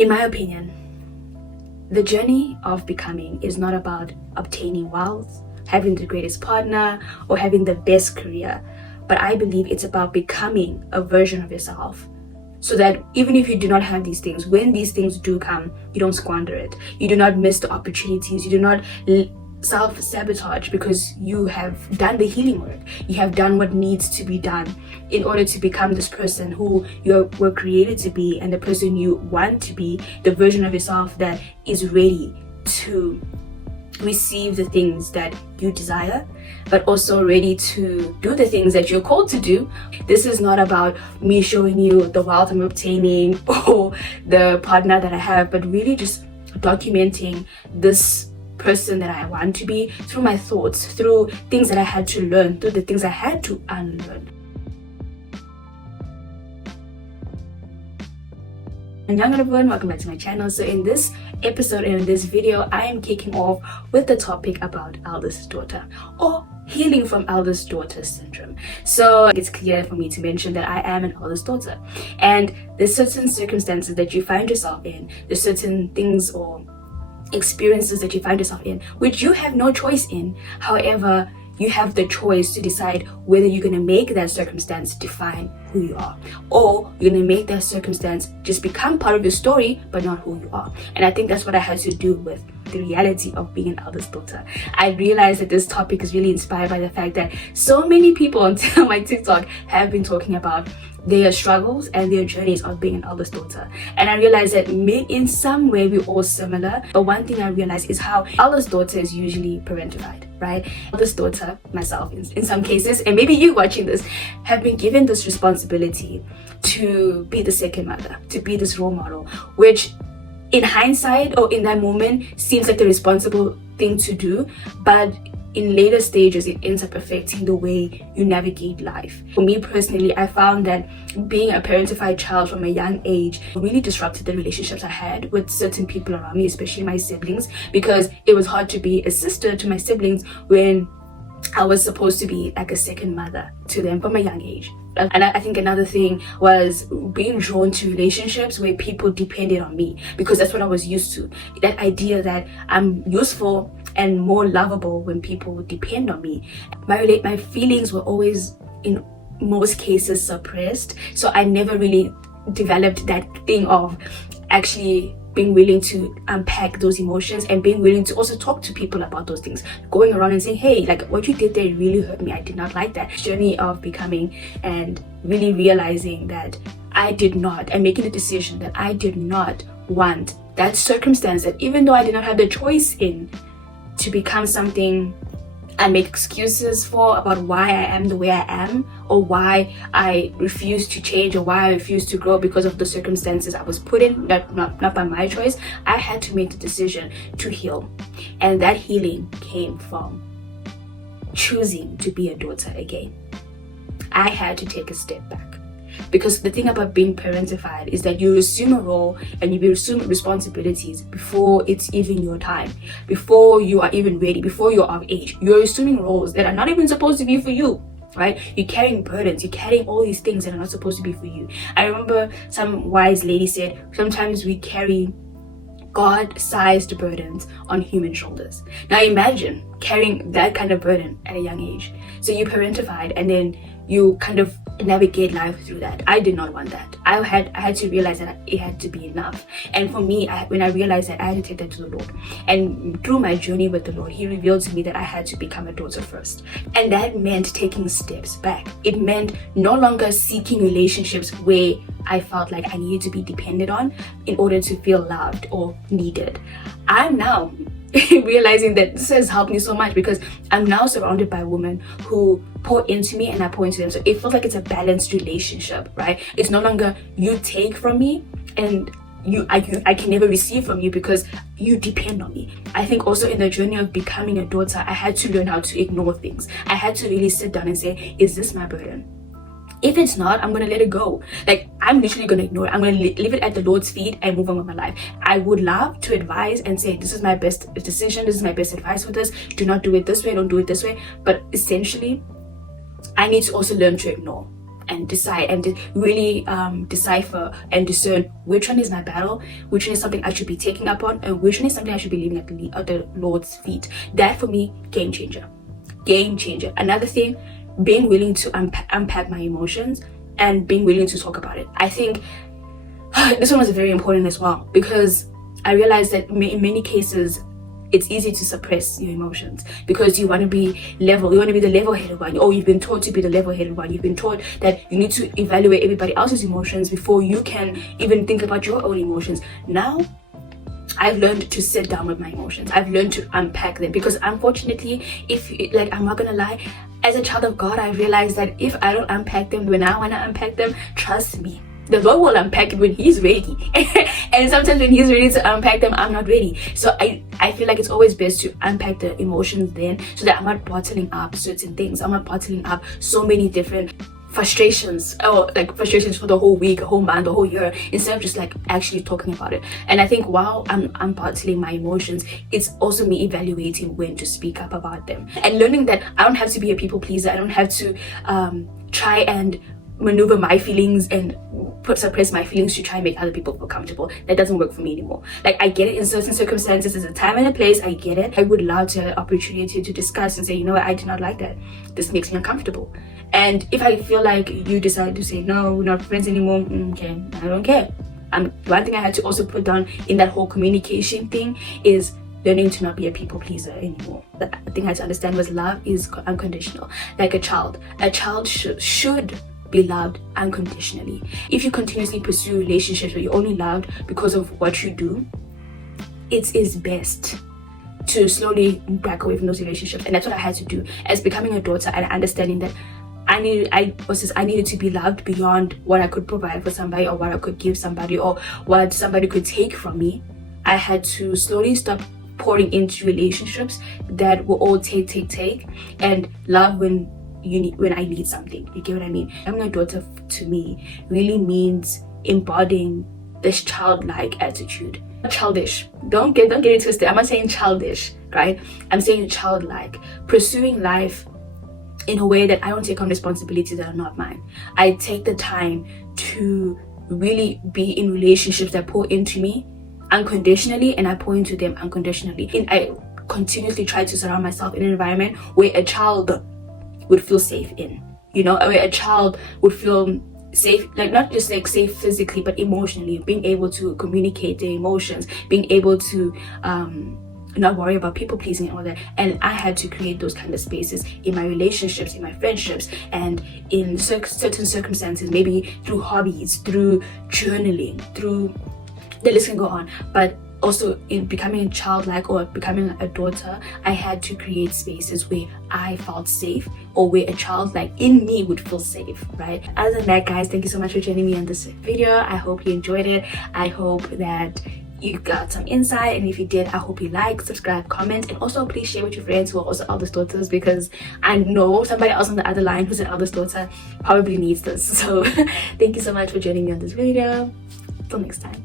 In my opinion, the journey of becoming is not about obtaining wealth, having the greatest partner, or having the best career. But I believe it's about becoming a version of yourself, so that even if you do not have these things, when these things do come, you don't squander it. You do not miss the opportunities. You do not self-sabotage, because you have done the healing work. You have done what needs to be done in order to become this person who you were created to be, and the person you want to be, the version of yourself that is ready to receive the things that you desire, but also ready to do the things that you're called to do. This is not about me showing you the wealth I'm obtaining or the partner that I have, but really just documenting this person that I want to be through my thoughts, through things that I had to learn, through the things I had to unlearn. And young everyone, welcome back to my channel. So in this episode and in this video, I am kicking off with the topic about eldest daughter, or healing from eldest daughter syndrome. So it's clear for me to mention that I am an eldest daughter, and there's certain circumstances that you find yourself in, there's certain things or experiences that you find yourself in which you have no choice in. However, you have the choice to decide whether you're going to make that circumstance define who you are, or you're going to make that circumstance just become part of your story but not who you are. And I think that's what I had to do with the reality of being an eldest daughter. I realized that this topic is really inspired by the fact that so many people on my TikTok have been talking about their struggles and their journeys of being an eldest daughter. And I realized that in some way we're all similar, but one thing I realized is how eldest daughter is usually parentified, right? Eldest daughter, myself in some cases, and maybe you watching this, have been given this responsibility to be the second mother, to be this role model, which in hindsight or in that moment seems like the responsible thing to do, but in later stages it ends up affecting the way you navigate life. For me personally, I found that being a parentified child from a young age really disrupted the relationships I had with certain people around me, especially my siblings, because it was hard to be a sister to my siblings when I was supposed to be like a second mother to them from a young age. And I think another thing was being drawn to relationships where people depended on me, because that's what I was used to. That idea that I'm useful and more lovable when people depend on me. My feelings were always, in most cases, suppressed. So I never really developed that thing of actually being willing to unpack those emotions and being willing to also talk to people about those things, going around and saying, hey, like what you did there really hurt me, I did not like that. Journey of becoming and really realizing that I did not, and making the decision that I did not want that circumstance, that even though I did not have the choice in, to become something I make excuses for about why I am the way I am, or why I refuse to change, or why I refuse to grow because of the circumstances I was put in, not by my choice. I had to make the decision to heal, and that healing came from choosing to be a daughter again. I had to take a step back, because the thing about being parentified is that you assume a role and you assume responsibilities before it's even your time, before you are even ready, before you're of age. You're assuming roles that are not even supposed to be for you, right? You're carrying burdens, you're carrying all these things that are not supposed to be for you. I remember some wise lady said, sometimes we carry God-sized burdens on human shoulders. Now imagine carrying that kind of burden at a young age. So you're parentified, and then you kind of navigate life through that. I did not want that. I had to realize that it had to be enough. And for me, when I realized that, I had to take that to the Lord. And through my journey with the Lord, He revealed to me that I had to become a daughter first. And that meant taking steps back. It meant no longer seeking relationships where I felt like I needed to be depended on in order to feel loved or needed. I'm now realizing that this has helped me so much, because I'm now surrounded by women who pour into me and I pour into them. So it feels like it's a balanced relationship, right? It's no longer you take from me and I can never receive from you because you depend on me. I think also in the journey of becoming a daughter, I had to learn how to ignore things. I had to really sit down and say, is this my burden? If it's not, I'm going to let it go. Like, I'm literally going to ignore it. I'm going to leave it at the Lord's feet and move on with my life. I would love to advise and say, this is my best decision. This is my best advice for this. Do not do it this way. Don't do it this way. But essentially, I need to also learn to ignore. and decide and really decipher and discern which one is my battle, which one is something I should be taking up on, and which one is something I should be leaving at the Lord's feet. That for me, game changer. Another thing, being willing to unpack my emotions and being willing to talk about it. I think this one was very important as well, because I realized that in many cases it's easy to suppress your emotions because you want to be the level-headed one, or you've been taught to be the level-headed one. You've been taught that you need to evaluate everybody else's emotions before you can even think about your own emotions. Now I've learned to sit down with my emotions. I've learned to unpack them, because unfortunately, I'm not gonna lie, as a child of God, I realized that if I don't unpack them when I want to unpack them, trust me, the Lord will unpack it when He's ready. And sometimes when He's ready to unpack them, I'm not ready. So I feel like it's always best to unpack the emotions then, so that I'm not bottling up certain things. I'm not bottling up so many different frustrations, or like frustrations for the whole week, a whole month, a whole year, instead of just like actually talking about it. And I think while I'm bottling my emotions, it's also me evaluating when to speak up about them, and learning that I don't have to be a people pleaser. I don't have to try and maneuver my feelings and suppress my feelings to try and make other people feel comfortable. That doesn't work for me anymore. Like, I get it in certain circumstances, there's a time and a place, I get it. I would love to have an opportunity to discuss and say, you know what, I do not like that, this makes me uncomfortable. And if I feel like you decide to say, no, we're not friends anymore, okay, I don't care. One thing I had to also put down in that whole communication thing is learning to not be a people pleaser anymore. The thing I had to understand was love is unconditional. Like a child should be loved unconditionally. If you continuously pursue relationships where you're only loved because of what you do, it is best to slowly back away from those relationships. And that's what I had to do as becoming a daughter, and understanding that I needed to be loved beyond what I could provide for somebody, or what I could give somebody, or what somebody could take from me. I had to slowly stop pouring into relationships that were all take, and love when I need something. You get what I mean? Having a daughter to me really means embodying this childlike attitude. Not childish. Don't get it twisted. I'm not saying childish, right? I'm saying childlike. Pursuing life in a way that I don't take on responsibilities that are not mine. I take the time to really be in relationships that pour into me unconditionally, and I pour into them unconditionally. And I continuously try to surround myself in an environment where a child would feel safe in, where a child would feel safe, like not just like safe physically, but emotionally, being able to communicate their emotions, being able to not worry about people pleasing and all that. And I had to create those kind of spaces in my relationships, in my friendships, and in certain circumstances, maybe through hobbies, through journaling, through the list can go on. But also in becoming childlike or becoming a daughter, I had to create spaces where I felt safe, or where a child like in me would feel safe, right? Other than that, guys, thank you so much for joining me on this video. I hope you enjoyed it. I hope that you got some insight, and if you did, I hope you like, subscribe, comment, and also please share with your friends who are also eldest daughters, because I know somebody else on the other line who's an eldest daughter probably needs this. So thank you so much for joining me on this video. Till next time.